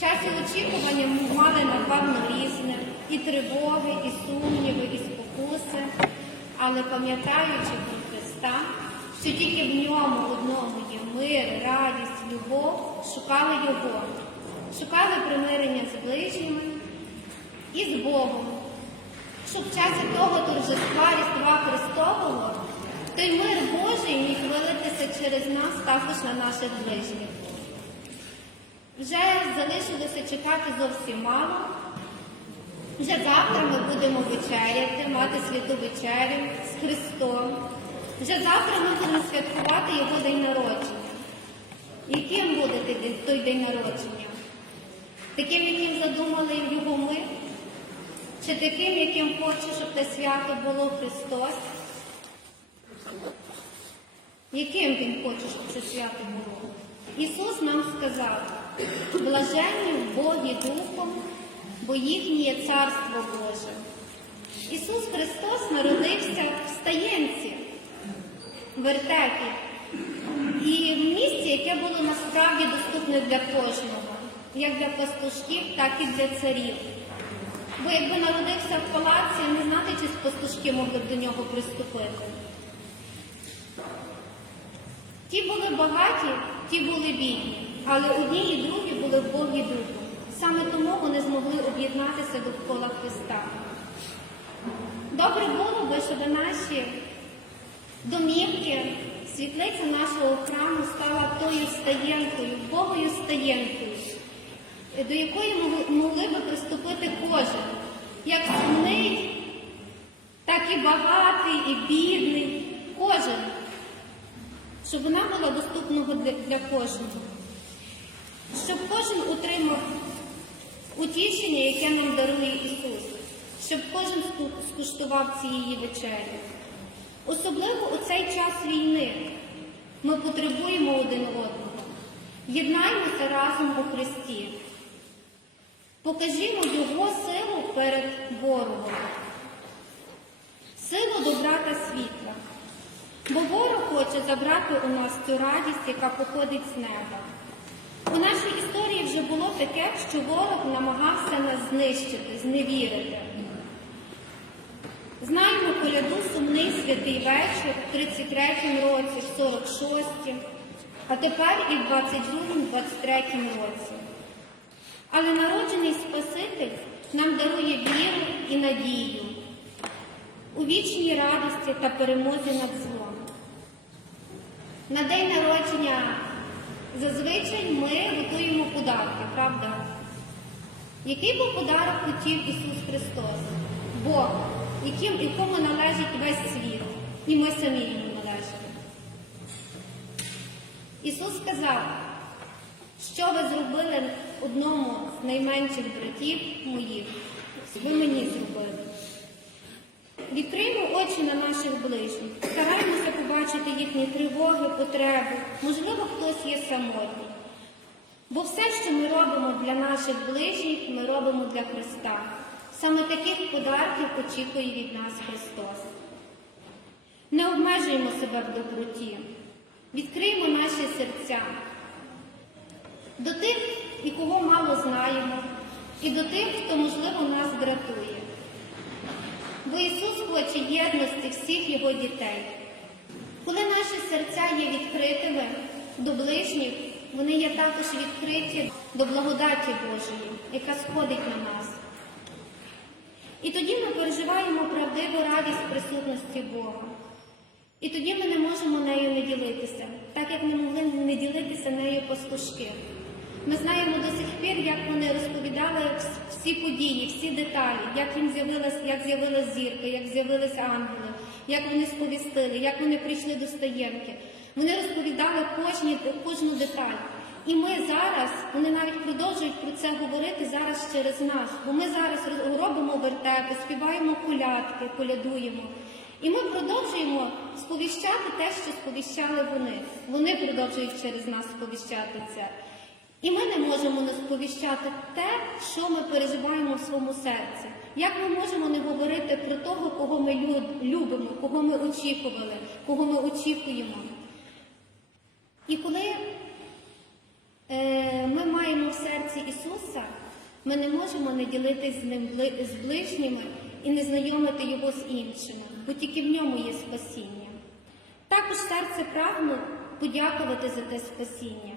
Часі очікування мали, напевно, різне. І тривоги, і сумніви, і спокуси. Але пам'ятаючи про Христа, що тільки в ньому одному є мир, радість, любов, шукали Його, шукали примирення з ближніми і з Богом, щоб в часі того торжества Різдва Христового той мир Божий міг вилитися через нас також на наших ближніх. Вже залишилося чекати зовсім мало. Вже завтра ми будемо вечеряти, мати святу вечерю з Христом. Вже завтра ми будемо святкувати Його день народження. Яким буде той- день народження? Таким, яким задумали його ми? Чи таким, яким хоче, щоб те свято було Христос? Яким він хоче, щоб це свято було? Ісус нам сказав, блаженні в Богі Духом, бо їхнє Царство Боже. Ісус Христос народився в стаєнці, в вертепі, і в місці, яке було насправді доступне для кожного, як для пастушків, так і для царів. Бо якби народився в палаці, не знати, чи пастушки могли б до нього приступити. Ті були багаті, ті були бідні, але одні і другі були в Богі духу. Саме тому вони змогли об'єднатися довкола Христа. Добре було би, щоб наші домівки, світлиця нашого храму стала тою стаєнкою, Богою стаєнкою, до якої могли- би приступити кожен, як сумний, так і багатий, і бідний, кожен щоб вона була доступною для, для кожного, щоб кожен отримав утішення, яке нам дарує Ісус, щоб кожен скуштував цієї вечері. Особливо у цей час війни ми потребуємо один одного. Єднаймося разом у Христі. Покажімо Його силу перед ворогом, силу добра та світла. Бо ворог хоче забрати у нас цю радість, яка походить з неба. У нашій історії вже було таке, що ворог намагався нас знищити, зневірити. Знаємо коляду сумний святий вечір в 33-му році, в 46-му, а тепер і в 22-му, 23-му році. Але народжений Спаситель нам дарує віру і надію у вічній радості та перемозі над злом. На день народження зазвичай ми готуємо подарки, правда? Який би подарок хотів Ісус Христос? Бог, яким, якому належить весь світ, і ми самі йому належимо. Ісус сказав, що ви зробили одному з найменших братів моїх, ви мені зробили. Відкриємо очі на наших ближніх, стараємося побачити їхні тривоги, потреби, можливо, хтось є самотній. Бо все, що ми робимо для наших ближніх, ми робимо для Христа. Саме таких подарків очікує від нас Христос. Не обмежуємо себе в доброті, відкриємо наші серця до тих, і кого мало знаємо, і до тих, хто, можливо, нас дратує. Бо Ісус хоче єдності всіх Його дітей. Коли наші серця є відкритими до ближніх, вони є також відкриті до благодаті Божої, яка сходить на нас. І тоді ми переживаємо правдиву радість присутності Бога. І тоді ми не можемо нею не ділитися, так як не могли не ділитися нею пастушки. Ми знаємо до сих пір, як вони розповідали всі події, всі деталі, як їм з'явилась, як з'явилась зірка, як з'явилися ангели, як вони сповістили, як вони прийшли до стаєнки. Вони розповідали кожні, кожну деталь. І ми зараз, вони навіть продовжують про це говорити зараз через нас, бо ми зараз робимо вертепи, співаємо колядки, колядуємо. І ми продовжуємо сповіщати те, що сповіщали вони. Вони продовжують через нас сповіщати це. І ми не можемо не сповіщати те, що ми переживаємо в своєму серці. Як ми можемо не говорити про того, кого ми любимо, кого ми очікували, кого ми очікуємо? І коли е, ми маємо в серці Ісуса, ми не можемо не ділитись з ним з ближніми і не знайомити його з іншими, бо тільки в ньому є спасіння. Також серце прагне подякувати за те спасіння.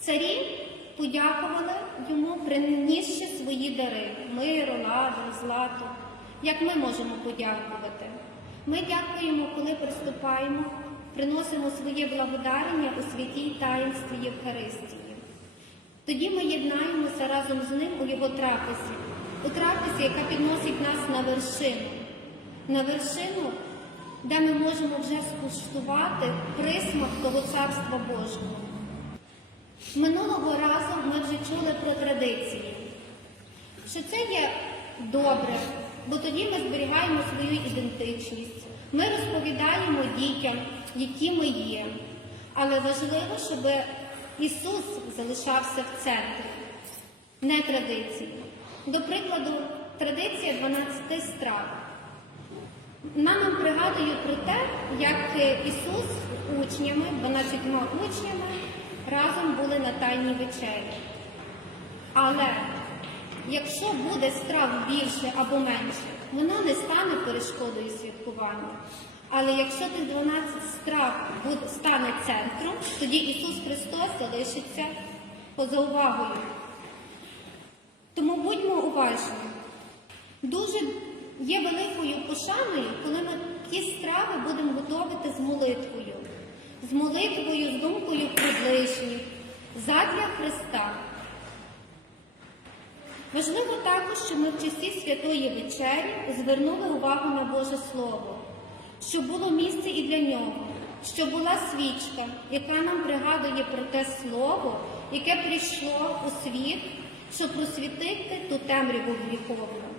Царі подякували йому, принісши свої дари миру, ладу, злату. Як ми можемо подякувати? Ми дякуємо, коли приступаємо, приносимо своє благодарення у святій таїнстві Євхаристії. Тоді ми єднаємося разом з ним у його трапезі, у трапезі, яка підносить нас на вершину, на вершину, де ми можемо вже скуштувати присмак того царства Божого. Минулого разу ми вже чули про традиції, що це є добре, бо тоді ми зберігаємо свою ідентичність. Ми розповідаємо дітям, які ми є. Але важливо, щоб Ісус залишався в центрі, не традиції. До прикладу, традиція 12 страв. Нам пригадує про те, як Ісус учнями, 12 учнями, разом були на Тайній вечері. Але якщо буде страв більше або менше, воно не стане перешкодою святкування. Але якщо тих 12 страв стане центром, тоді Ісус Христос залишиться поза увагою. Тому будьмо уважні. Дуже є великою пошаною, коли ми ті страви будемо готувати з молитвою, з молитвою, з думкою про ближніх, задля Христа. Важливо також, що ми в часі святої вечері звернули увагу на Боже Слово, щоб було місце і для нього, щоб була свічка, яка нам пригадує про те слово, яке прийшло у світ, щоб просвітити ту темряву гріховну.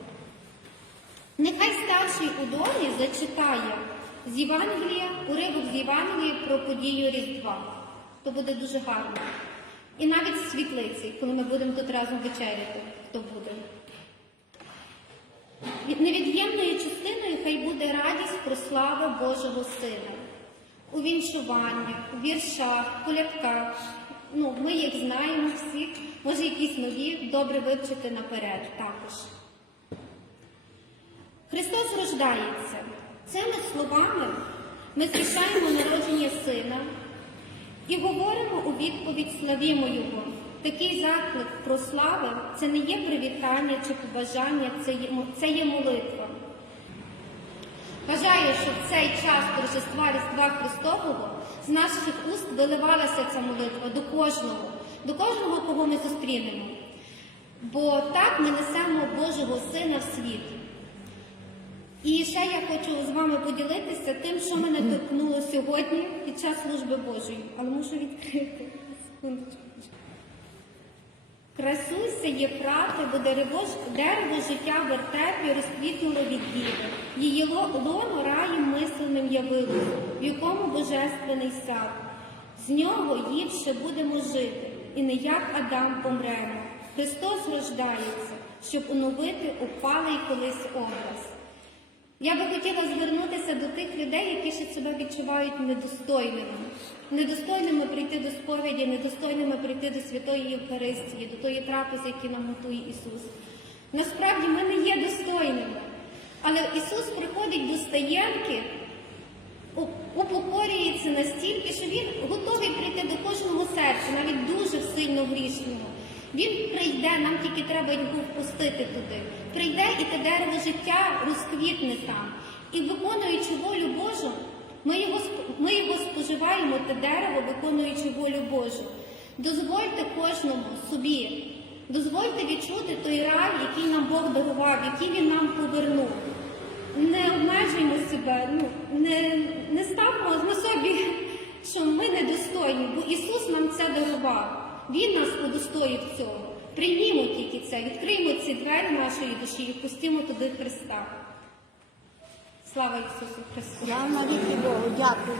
Нехай старший у домі зачитає з Євангелія, уривок з Євангелія про подію Різдва. То буде дуже гарно. І навіть світлиці, коли ми будемо тут разом вечеряти, хто буде. Від- Невід'ємною частиною хай буде радість про славу Божого Сина. У віншуваннях, у віршах, колядках. Ну, ми їх знаємо всі, може якісь нові добре вивчити наперед також. Христос рождається. Цими словами ми звішаємо народження Сина і говоримо у відповідь славімо Його. Такий заклик про слави це не є привітання чи побажання, це є, молитва. Бажаю, щоб в цей час торжества Різдва Христового з наших уст виливалася ця молитва до кожного, до кожного, кого ми зустрінемо. Бо так ми несемо Божого Сина в світ. І ще я хочу з вами поділитися тим, що мене торкнуло сьогодні під час служби Божої. Але мушу відкрити. Красуйся, Єфрате, бо дерево, дерево життя в вертепі розквітнуло від діви. Її ло- лоно раєм мисленим явилось, в якому божественний сад. З нього ївше будемо жити, і не як Адам помремо. Христос рождається, щоб оновити упалий колись образ. Я би хотіла звернутися до тих людей, які ще себе відчувають недостойними, недостойними прийти до сповіді, недостойними прийти до святої Євхаристії, до тої трапези, які нам готує Ісус. Насправді ми не є достойними, але Ісус приходить до стаєнки, упокорюється настільки, що Він готовий прийти до кожного серця, навіть дуже сильно грішного. Він прийде, нам тільки треба його впустити туди. Прийде і те дерево життя розквітне там. І виконуючи волю Божу, ми його, ми його споживаємо, те дерево, виконуючи волю Божу. Дозвольте кожному собі, дозвольте відчути той рай, який нам Бог дарував, який він нам повернув. Не обмежуємо себе, ну не, не ставимо на собі, що ми недостойні, бо Ісус нам це дарував. Він нас удостоїв цього. Приймімо тільки це, відкриємо ці двері нашої душі і впустимо туди Христа. Слава Ісусу Христу! Я навіки Богу, дякую.